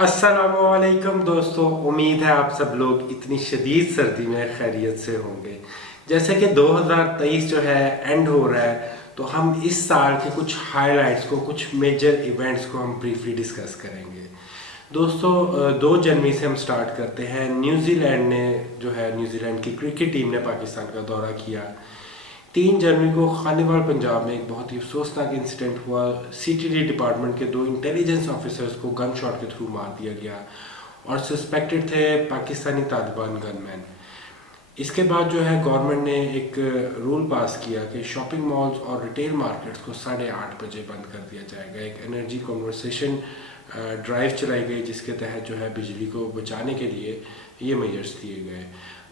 अस्सलामुअलैकुम दोस्तों, उम्मीद है आप सब लोग इतनी शदीद सर्दी में खैरियत से होंगे। जैसे कि 2023 जो है एंड हो रहा है, तो हम इस साल के कुछ हाइलाइट्स को, कुछ मेजर इवेंट्स को हम ब्रीफली डिस्कस करेंगे। दोस्तों 2 जनवरी से हम स्टार्ट करते हैं। न्यूजीलैंड ने जो है, न्यूजीलैंड की क्रिकेट टीम ने पाकिस्तान का दौरा किया। 3 जनवरी को खानेवाल पंजाब में एक बहुत ही अफसोसनाक इंसिडेंट हुआ। सीटीडी डिपार्टमेंट के 2 इंटेलिजेंस ऑफिसर्स को गन शॉट के थ्रू मार दिया गया और सस्पेक्टेड थे पाकिस्तानी तालिबान गनमैन। इसके बाद जो है गवर्नमेंट ने एक रूल पास किया कि शॉपिंग मॉल्स और रिटेल मार्केट्स को 8:30 बजे बंद कर दिया जाएगा। एक एनर्जी कन्वर्सेशन ड्राइव चलाई गई जिसके तहत जो है बिजली को बचाने के लिए ये मेजर्स दिए गए।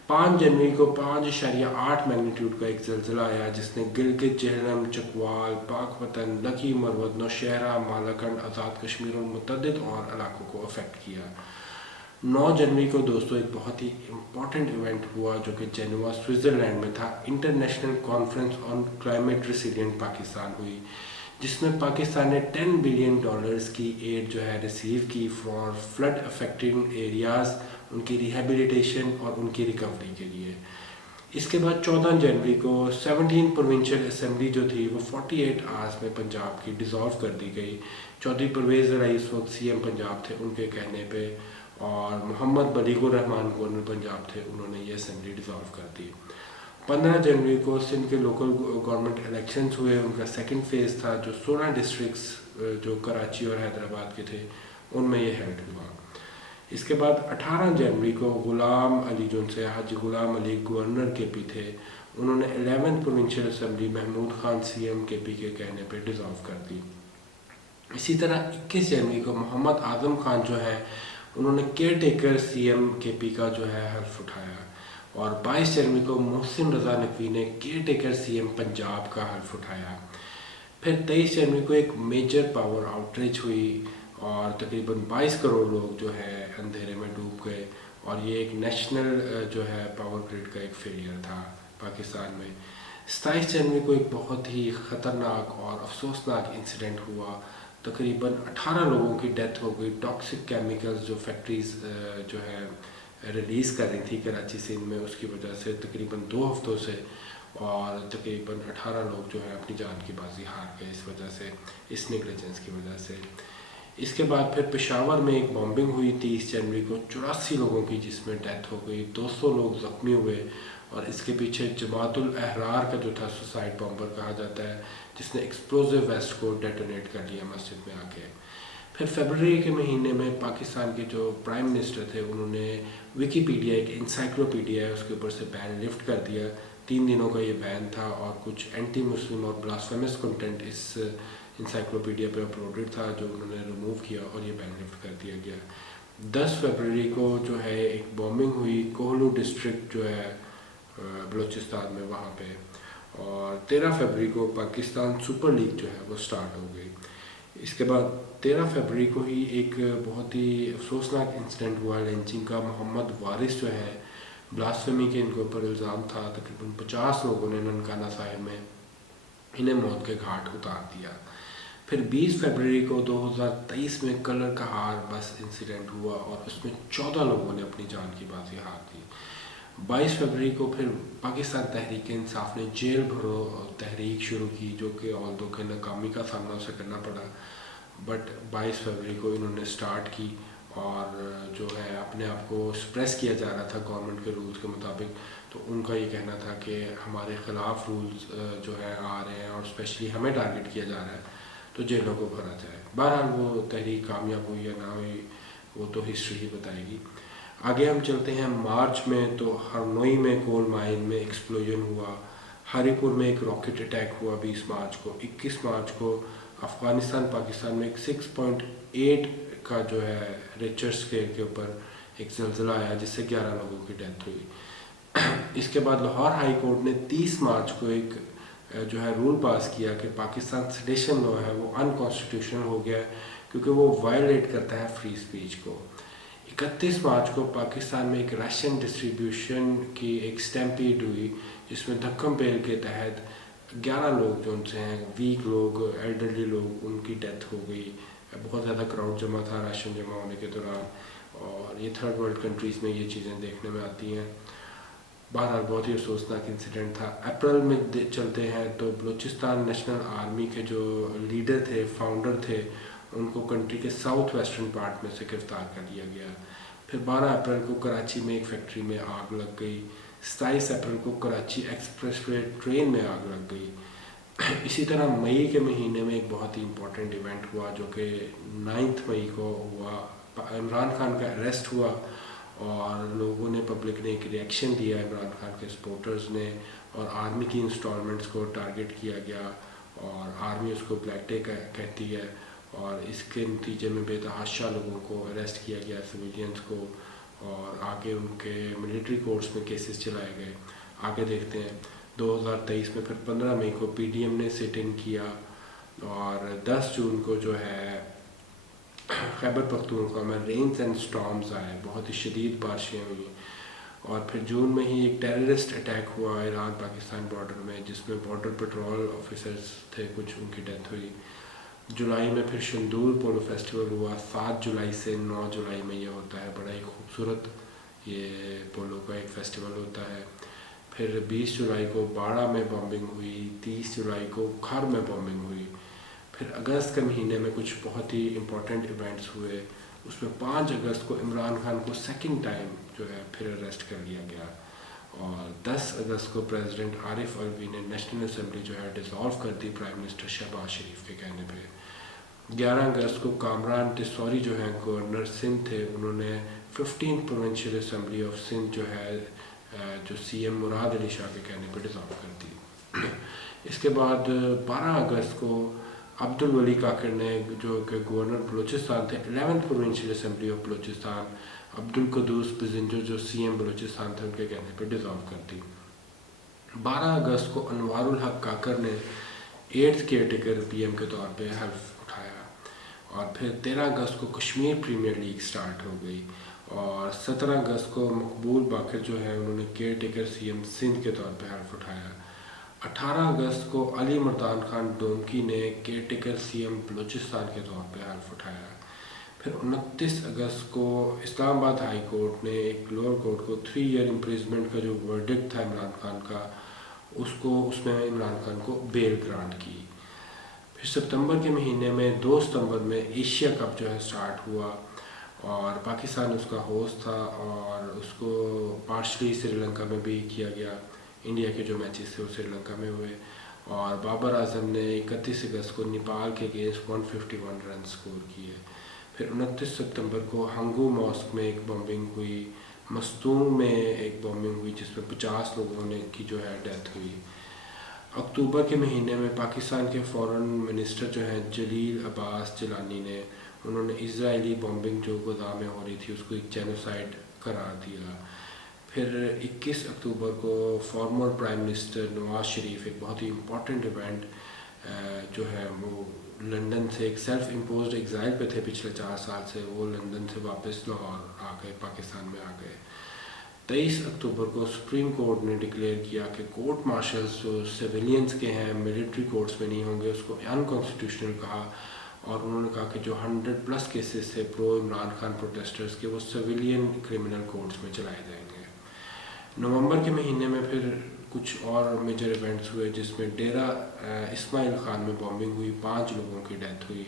5 जनवरी को 5.8 मैग्नीट्यूड का एक ज़लज़ला आया जिसने गिलगित, जेहलम, चकवाल, पाकपतन, लकी, मरवत, नौशहरा, मालाकंड, आज़ाद कश्मीर और मुतअद्दिद और इलाकों को अफेक्ट किया। 9 जनवरी को दोस्तों एक बहुत ही इम्पॉर्टेंट इवेंट हुआ जो कि जेनेवा स्विट्ज़रलैंड में था। International conference on climate resilient Pakistan हुई, जिसमें पाकिस्तान ने $10 बिलियन की एड जो है रिसीव की फॉर फ्लड अफेक्टेड एरियाज़, उनकी रिहेबिलिटेशन और उनकी रिकवरी के लिए। इसके बाद 14 जनवरी को 17 प्रोविंशियल असम्बली जो थी वो 48 आवर्स में पंजाब की डिज़ोल्व कर दी गई। चौधरी परवेज़ इलाही इस वक्त CM पंजाब थे, उनके कहने पे, और मोहम्मद बलीगुर रहमान गवर्नर पंजाब थे, उन्होंने ये असम्बली डिज़ोल्व कर दी। 15 जनवरी को सिंध के लोकल गवर्नमेंट इलेक्शंस हुए। उनका सेकंड फेज़ था जो 16 डिस्ट्रिक्ट्स जो कराची और हैदराबाद के थे उनमें ये हेल्ड हुआ। इसके बाद 18 जनवरी को गुलाम अली, जो से हाजी गुलाम अली गवर्नर KP थे, उन्होंने 11th provincial assembly Mahmood Khan CM KP के कहने पे डिज़ोल्व कर दी। इसी तरह 21 जनवरी को मोहम्मद आज़म खान जो है उन्होंने केयर टेकर CM KP का जो है हल्फ उठाया, और 22 जनवरी को मोहसिन रज़ा नकवी ने केयर टेकर CM पंजाब का हल्फ उठाया। फिर 23 जनवरी को एक मेजर पावर आउटरीच हुई और तकरीबन 22 करोड़ लोग जो है अंधेरे में डूब गए, और ये एक नेशनल जो है पावर ग्रिड का एक फेलियर था पाकिस्तान में। 27 जनवरी को एक बहुत ही ख़तरनाक और अफसोसनाक इंसिडेंट हुआ। तकरीबन 18 लोगों की डेथ हो गई। टॉक्सिक केमिकल्स जो फैक्ट्रीज जो है रिलीज़ कर रही थी कराची सिंध में, उसकी वजह से तकरीबन 2 हफ्तों से और तकरीबन 18 लोग जो है अपनी जान की बाजी हार गए इस वजह से, इस नेगलिजेंस की वजह से। इसके बाद फिर पेशावर में एक बॉम्बिंग हुई 30 जनवरी को, 84 लोगों की जिसमें डेथ हो गई, 200 लोग ज़ख्मी हुए, और इसके पीछे जमातुल अहरार का जो था सुसाइड बॉम्बर कहा जाता है, जिसने एक्सप्लोजिव वेस्ट को डेटोनेट कर लिया मस्जिद में आके। फिर फरवरी के महीने में पाकिस्तान के जो प्राइम मिनिस्टर थे उन्होंने विकीपीडिया, एक इंसाइक्लोपीडिया है, उसके ऊपर से बैन लिफ्ट कर दिया। 3 दिनों का ये बैन था और कुछ एंटी मुस्लिम और ब्लास्फेमस कंटेंट इस इंसाइक्लोपीडिया पे अपलोडेड था जो उन्होंने रिमूव किया और ये बैन लिफ्ट कर दिया गया। 10 फरवरी को जो है एक बॉम्बिंग हुई कोहलू डिस्ट्रिक्ट जो है बलूचिस्तान में, वहाँ पे, और 13 फरवरी को पाकिस्तान सुपर लीग जो है वो स्टार्ट हो गई। इसके बाद 13 फरवरी को ही एक बहुत ही अफसोसनाक इंसिडेंट हुआ लिंचिंग का। मोहम्मद वारिस जो है, ब्लास्फेमी के इनके ऊपर इल्ज़ाम था। तकरीबन 50 लोगों ने ननकाना साहिब में इन्हें मौत के घाट उतार दिया। फिर 20 फरवरी को 2023 में कलर का हार बस इंसिडेंट हुआ और उसमें 14 लोगों ने अपनी जान की बाजी हार दी। 22 फरवरी को फिर पाकिस्तान तहरीक इंसाफ ने जेल भरो तहरीक शुरू की, जो कि ऑल्दो के नाकामी का सामना उसे करना पड़ा, बट 22 फरवरी को इन्होंने स्टार्ट की और जो है अपने आप को सप्रेस किया जा रहा था गवर्नमेंट के रूल्स के मुताबिक। तो उनका ये कहना था कि हमारे ख़िलाफ़ रूल्स जो है आ रहे हैं और स्पेशली हमें टारगेट किया जा रहा है, तो जेलों को भरा जाए। बहरहाल वो तहरीक कामयाब हुई या ना हुई वो तो हिस्ट्री ही बताएगी। आगे हम चलते हैं मार्च में, तो हरनोई में कोल माइन में एक्सप्लोजन हुआ। हरीपुर में एक रॉकेट अटैक हुआ 20 मार्च को। 21 मार्च को अफ़गानिस्तान पाकिस्तान में एक 6.8 का जो है रिक्टर स्केल के ऊपर एक ज़लज़ला आया जिससे 11 लोगों की डेथ हुई। इसके बाद लाहौर हाई कोर्ट ने 30 मार्च को एक जो है रूल पास किया कि पाकिस्तान सेडेशन लॉ है वो अनकॉन्स्टिट्यूशनल हो गया क्योंकि वो वायलेट करता है फ्री स्पीच को। 31 मार्च को पाकिस्तान में एक राशन डिस्ट्रीब्यूशन की एक स्टैम्पीड हुई जिसमें धक्कम पेल के तहत 11 लोग जो उनसे हैं, वीक लोग, एल्डरली लोग, उनकी डेथ हो गई बहुत ज़्यादा क्राउड जमा था राशन जमा होने के दौरान, और ये थर्ड वर्ल्ड कंट्रीज़ में ये चीज़ें देखने में आती हैं। बहरहाल बहुत ही अफसोसनाक इंसिडेंट था। अप्रैल में चलते हैं तो बलूचिस्तान नेशनल आर्मी के जो लीडर थे, फाउंडर थे, उनको कंट्री के साउथ वेस्टर्न पार्ट में से गिरफ्तार कर लिया गया। फिर 12 अप्रैल को कराची में एक फैक्ट्री में आग लग गई। 27 अप्रैल को कराची एक्सप्रेसवे ट्रेन में आग लग गई। इसी तरह मई के महीने में एक बहुत ही इम्पोर्टेंट इवेंट हुआ जो कि 9 मई को हुआ। इमरान खान का अरेस्ट हुआ और लोगों ने, पब्लिक ने एक रिएक्शन दिया इमरान खान के सपोर्टर्स ने, और आर्मी की इंस्टॉलमेंट्स को टारगेट किया गया और आर्मी उसको ब्लैक डे कहती है, और इसके नतीजे में बेतहाशा लोगों को अरेस्ट किया गया, सिविलियंस को, और आगे उनके मिलिट्री कोर्ट्स में केसेस चलाए गए। आगे देखते हैं 2023 में फिर 15 मई को पीडीएम ने सिट इन किया, और 10 जून को जो है खैबर पख्तूनख्वा में रेन्स एंड स्टॉर्म्स आए, बहुत ही शदीद बारिशें हुई। और फिर जून में ही एक टेररिस्ट अटैक हुआ ईरान पाकिस्तान बॉर्डर में, जिसमें बॉर्डर पेट्रोल ऑफिसर्स थे कुछ, उनकी डेथ हुई। जुलाई में फिर शंदूर पोलो फेस्टिवल हुआ, 7 जुलाई से 9 जुलाई में ये होता है, बड़ा ही खूबसूरत ये पोलो का एक फेस्टिवल होता है। फिर 20 जुलाई को बाड़ा में बॉम्बिंग हुई, 30 जुलाई को खर में बॉम्बिंग हुई। फिर अगस्त के महीने में कुछ बहुत ही इम्पोर्टेंट इवेंट्स हुए। उसमें 5 अगस्त को इमरान खान को सेकंड टाइम जो है फिर अरेस्ट कर लिया गया, और 10 अगस्त को प्रेसिडेंट आरिफ अलवी ने नेशनल असेंबली जो है डिसॉल्व कर दी प्राइम मिनिस्टर शहबाज शरीफ के कहने पे। 11 अगस्त को कामरान तिसौरी जो है गवर्नर सिंध थे, उन्होंने 15 प्रोविंशियल असेंबली ऑफ सिंध जो है जो सीएम मुराद अली शाह के कहने पर डिसॉल्व कर दी। इसके बाद 12 अगस्त को अब्दुल वली काकर ने, जो कि गवर्नर बलूचिस्तान थे, 11th provincial assembly of Balochistan, Abdul Quddus Bizenjo जो सीएम बलूचिस्तान थे, उनके कहने पर डिसॉल्व कर दी। 12 अगस्त को अनवारुल हक काकर ने 8th केयरटेकर पीएम के तौर पे हल्फ उठाया, और फिर 13 अगस्त को कश्मीर प्रीमियर लीग स्टार्ट हो गई, और 17 अगस्त को मकबूल बाकर जो है उन्होंने केयरटेकर सीएम सिंध के तौर पे हल्फ उठाया। 18 अगस्त को अली मर्दान खान डोमकी ने केयरटेकर सीएम बलूचिस्तान के तौर पे हल्फ उठाया। फिर 29 अगस्त को इस्लामाबाद हाई कोर्ट ने एक लोअर कोर्ट को 3 ईयर इम्प्रिजमेंट का जो वर्डिक्ट था इमरान खान का, उसमें इमरान खान को बेल ग्रांट की। फिर सितंबर के महीने में 2 सितंबर में एशिया कप जो है स्टार्ट हुआ, और पाकिस्तान उसका होस्ट था, और उसको पार्शली श्रीलंका में भी किया गया। इंडिया के जो मैचेस थे वो श्रीलंका में हुए, और बाबर आजम ने 31 अगस्त को नेपाल के अगेंस्ट 151 रन स्कोर किए। फिर 29 सितंबर को हंगू मॉस्क में एक बॉम्बिंग हुई, मस्तूम में एक बॉम्बिंग हुई जिसमें 50 लोगों ने की जो है डेथ हुई। अक्टूबर के महीने में पाकिस्तान के फॉरेन मिनिस्टर जो हैं जलील अब्बास जिलानी ने, उन्होंने इजरायली बॉम्बिंग जो गोदाम में हो रही थी उसको एक जेनोसाइड करार दिया। फिर 21 अक्टूबर को former prime minister Nawaz Sharif, एक बहुत ही इम्पोर्टेंट इवेंट जो है वो लंदन से, एक सेल्फ इम्पोज्ड एग्जाइल पे थे पिछले 4 साल से, वो लंदन से वापस लाहौर आ गए, पाकिस्तान में आ गए। 23 अक्टूबर को सुप्रीम कोर्ट ने डिक्लेयर किया कि कोर्ट मार्शल्स जो सिविलियंस के हैं, मिलिट्री कोर्ट्स में नहीं होंगे, उसको अनकॉन्स्टिट्यूशनल कहा, और उन्होंने कहा कि जो 100+ केसेस थे प्रो इमरान खान प्रोटेस्टर्स के, वो सिविलियन क्रिमिनल कोर्ट्स में चलाए जाएंगे। नवंबर के महीने में फिर कुछ और मेजर इवेंट्स हुए, जिसमें डेरा इस्माइल खान में बॉम्बिंग हुई, 5 लोगों की डेथ हुई,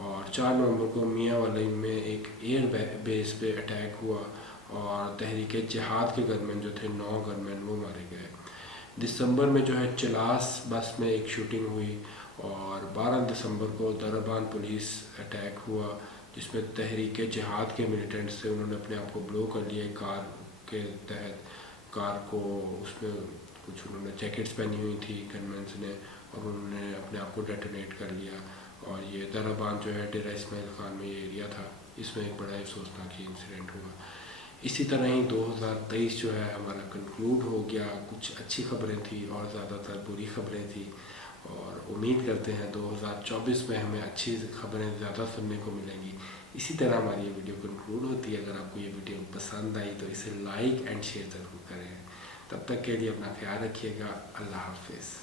और 4 नवंबर को मियाँ वाली में एक एयर बेस पे अटैक हुआ, और तहरीक जिहाद के गनमैन जो थे 9 गनमैन वो मारे गए। दिसंबर में जो है चलास बस में एक शूटिंग हुई, और 12 दिसंबर को दरबान पुलिस अटैक हुआ, जिसमें तहरीक जिहाद के मिलिटेंट्स थे, उन्होंने अपने आप को ब्लो कर लिया कार के तहत। कार को उसमें कुछ उन्होंने जैकेट्स पहनी हुई थी गनमैन्स ने, और उन्होंने अपने आप को डेटोनेट कर लिया, और ये दराबान जो है डेरा इस्माइल खान में ये एरिया था, इसमें एक बड़ा अफसोसनाक इंसिडेंट हुआ। इसी तरह ही 2023 जो है हमारा कंक्लूड हो गया। कुछ अच्छी खबरें थी और ज़्यादातर बुरी खबरें थी, और उम्मीद करते हैं 2024 में हमें अच्छी खबरें ज़्यादा सुनने को मिलेंगी। इसी तरह हमारी ये वीडियो कंक्लूड होती है। अगर आपको ये वीडियो पसंद आई तो इसे लाइक एंड शेयर ज़रूर करें। तब तक के लिए अपना ख्याल रखिएगा। अल्लाह हाफिज़।